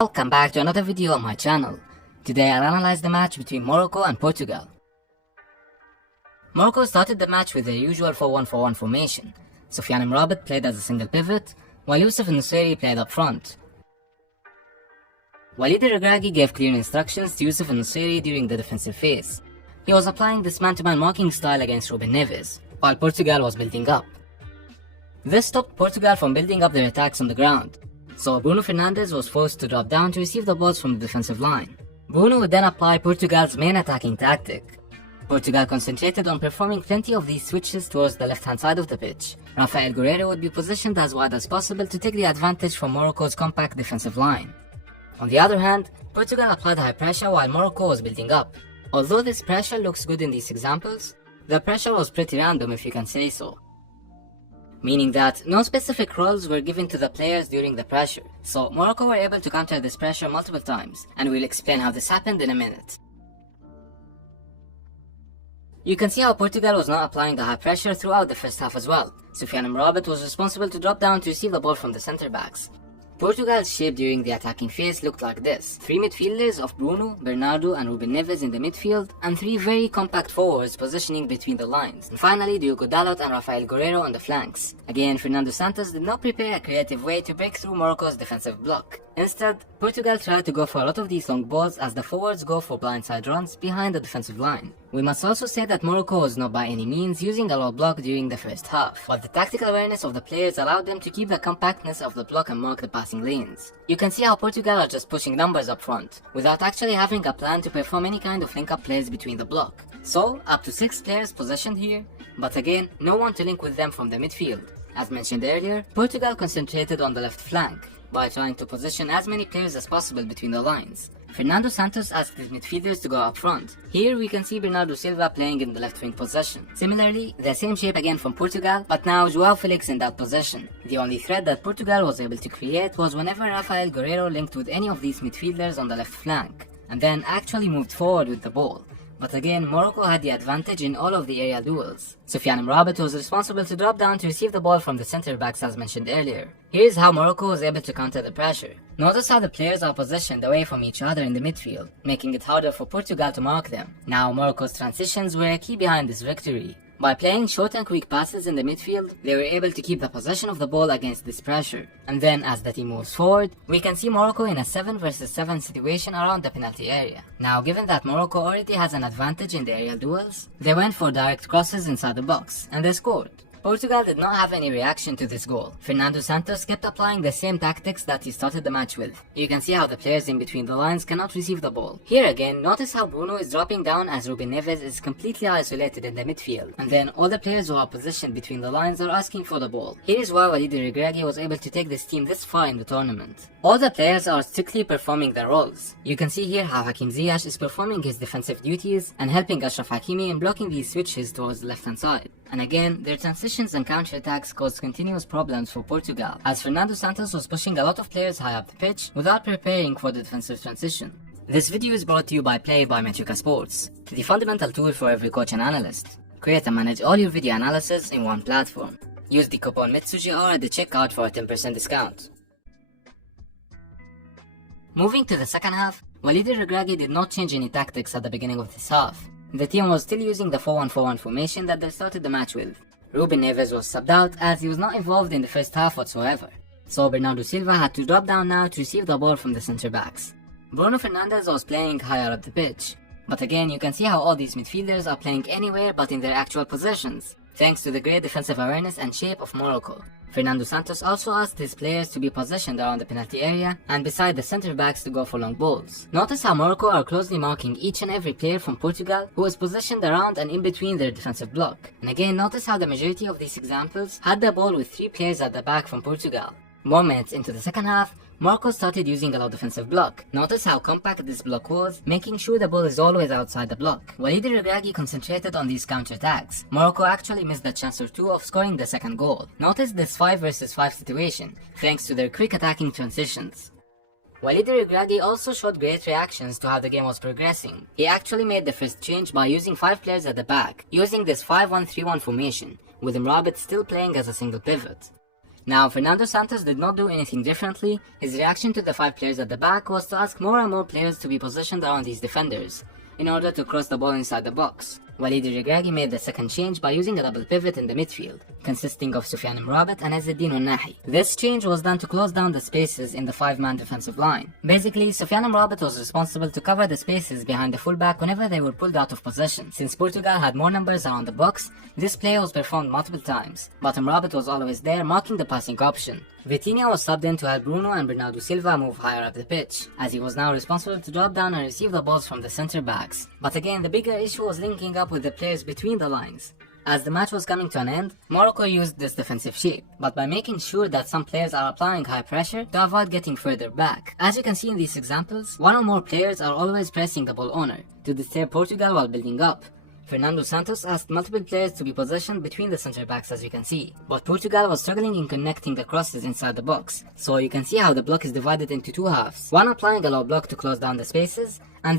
Welcome back to another video on my channel. Today I'll analyze the match between Morocco and Portugal. Morocco started the match with their usual 4-1-4-1 formation. Soufiane Amrabat played as a single pivot, while Youssef Nusayri played up front. Walid Regragui gave clear instructions to Youssef Nusayri during the defensive phase. He was applying this man-to-man marking style against Ruben Neves, while Portugal was building up. This stopped Portugal from building up their attacks on the ground, so Bruno Fernandes was forced to drop down to receive the balls from the defensive line. Bruno would then apply Portugal's main attacking tactic. Portugal concentrated on performing plenty of these switches towards the left-hand side of the pitch. Rafael Guerreiro would be positioned as wide as possible to take the advantage from Morocco's compact defensive line. On the other hand, Portugal applied high pressure while Morocco was building up. Although this pressure looks good in these examples, the pressure was pretty random, if you can say so. Meaning that no specific roles were given to the players during the pressure, so Morocco were able to counter this pressure multiple times, and we'll explain how this happened in a minute. You can see how Portugal was not applying the high pressure throughout the first half as well. Soufiane Amrabat was responsible to drop down to receive the ball from the centre backs. Portugal's shape during the attacking phase looked like this: 3 midfielders of Bruno, Bernardo and Ruben Neves in the midfield, and 3 very compact forwards positioning between the lines, and finally Diogo Dalot and Rafael Guerreiro on the flanks. Again, Fernando Santos did not prepare a creative way to break through Morocco's defensive block. Instead, Portugal tried to go for a lot of these long balls as the forwards go for blindside runs behind the defensive line. We must also say that Morocco was not by any means using a low block during the first half, but the tactical awareness of the players allowed them to keep the compactness of the block and mark the passing lanes. You can see how Portugal are just pushing numbers up front, without actually having a plan to perform any kind of link-up plays between the block. So, up to 6 players positioned here, but again, no one to link with them from the midfield. As mentioned earlier, Portugal concentrated on the left flank, by trying to position as many players as possible between the lines. Fernando Santos asked his midfielders to go up front. Here we can see Bernardo Silva playing in the left wing position. Similarly, the same shape again from Portugal, but now João Felix in that position. The only threat that Portugal was able to create was whenever Rafael Guerreiro linked with any of these midfielders on the left flank, and then actually moved forward with the ball. But again, Morocco had the advantage in all of the aerial duels. Soufiane Amrabat was responsible to drop down to receive the ball from the centre backs as mentioned earlier. Here's how Morocco was able to counter the pressure. Notice how the players are positioned away from each other in the midfield, making it harder for Portugal to mark them. Now Morocco's transitions were a key behind this victory. By playing short and quick passes in the midfield, they were able to keep the possession of the ball against this pressure. And then as the team moves forward, we can see Morocco in a 7 versus 7 situation around the penalty area. Now given that Morocco already has an advantage in the aerial duels, they went for direct crosses inside the box, and they scored. Portugal did not have any reaction to this goal. Fernando Santos kept applying the same tactics that he started the match with. You can see how the players in between the lines cannot receive the ball. Here again, notice how Bruno is dropping down as Ruben Neves is completely isolated in the midfield. And then all the players who are positioned between the lines are asking for the ball. Here is why Walid Regragui was able to take this team this far in the tournament. All the players are strictly performing their roles. You can see here how Hakim Ziyech is performing his defensive duties and helping Achraf Hakimi in blocking these switches towards the left-hand side. And again, their transitions and counter-attacks caused continuous problems for Portugal, as Fernando Santos was pushing a lot of players high up the pitch without preparing for the defensive transition. This video is brought to you by Metrica Sports, the fundamental tool for every coach and analyst. Create and manage all your video analysis in one platform. Use the coupon MITSUGR at the checkout for a 10% discount. Moving to the second half, Walid Regragui did not change any tactics at the beginning of this half. The team was still using the 4-1-4-1 formation that they started the match with. Ruben Neves was subbed out as he was not involved in the first half whatsoever. So Bernardo Silva had to drop down now to receive the ball from the centre backs. Bruno Fernandes was playing higher up the pitch. But again, you can see how all these midfielders are playing anywhere but in their actual positions, thanks to the great defensive awareness and shape of Morocco. Fernando Santos also asked his players to be positioned around the penalty area and beside the centre backs to go for long balls. Notice how Morocco are closely marking each and every player from Portugal who is positioned around and in between their defensive block. And again, notice how the majority of these examples had the ball with 3 players at the back from Portugal. More minutes into the second half, Morocco started using a low defensive block. Notice how compact this block was, making sure the ball is always outside the block. Walid Regragui concentrated on these counter-attacks. Morocco actually missed a chance or two of scoring the second goal. Notice this 5 versus 5 situation, thanks to their quick attacking transitions. Walid Regragui also showed great reactions to how the game was progressing. He actually made the first change by using 5 players at the back, using this 5-1-3-1 formation, with Amrabat still playing as a single pivot. Now, Fernando Santos did not do anything differently. His reaction to the 5 players at the back was to ask more and more players to be positioned around these defenders in order to cross the ball inside the box. Walid Regragui made the second change by using a double pivot in the midfield, consisting of Soufiane Mrabat and Ezzeddine Nahi. This change was done to close down the spaces in the 5-man defensive line. Basically, Soufiane Mrabat was responsible to cover the spaces behind the fullback whenever they were pulled out of possession. Since Portugal had more numbers around the box, this play was performed multiple times, but Mrabat was always there marking the passing option. Vitinha was subbed in to help Bruno and Bernardo Silva move higher up the pitch, as he was now responsible to drop down and receive the balls from the centre backs. But again, the bigger issue was linking up with the players between the lines. As the match was coming to an end, Morocco used this defensive shape, but by making sure that some players are applying high pressure to avoid getting further back. As you can see in these examples, one or more players are always pressing the ball owner to disturb Portugal while building up. Fernando Santos asked multiple players to be positioned between the centre backs, as you can see, but Portugal was struggling in connecting the crosses inside the box, so you can see how the block is divided into 2 halves, one applying a low block to close down the spaces, and